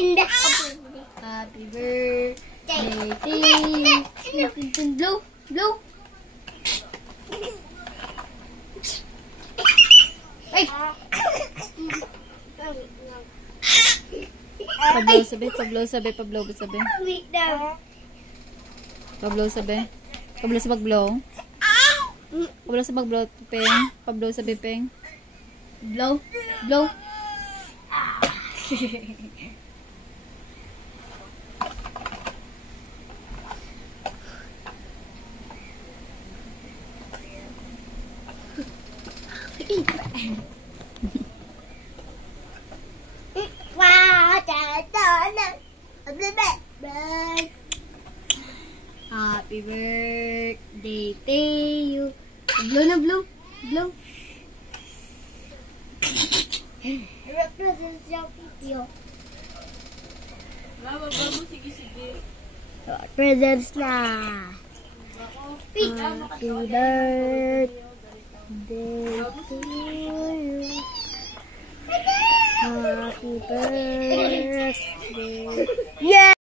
Happy birthday to you. Blow, blow. Ay! Pablow sabi, pablow sabi, pablow sabi. Pablow sabi. Pablow sa pag-blow. Pablow sa pag-blow, Peng. Pablow sabi, Peng. Blow, blow. Happy birthday to you. Blow na, blow. Blow. Represents yung video. Presents na. Happy birthday to you. Happy birthday.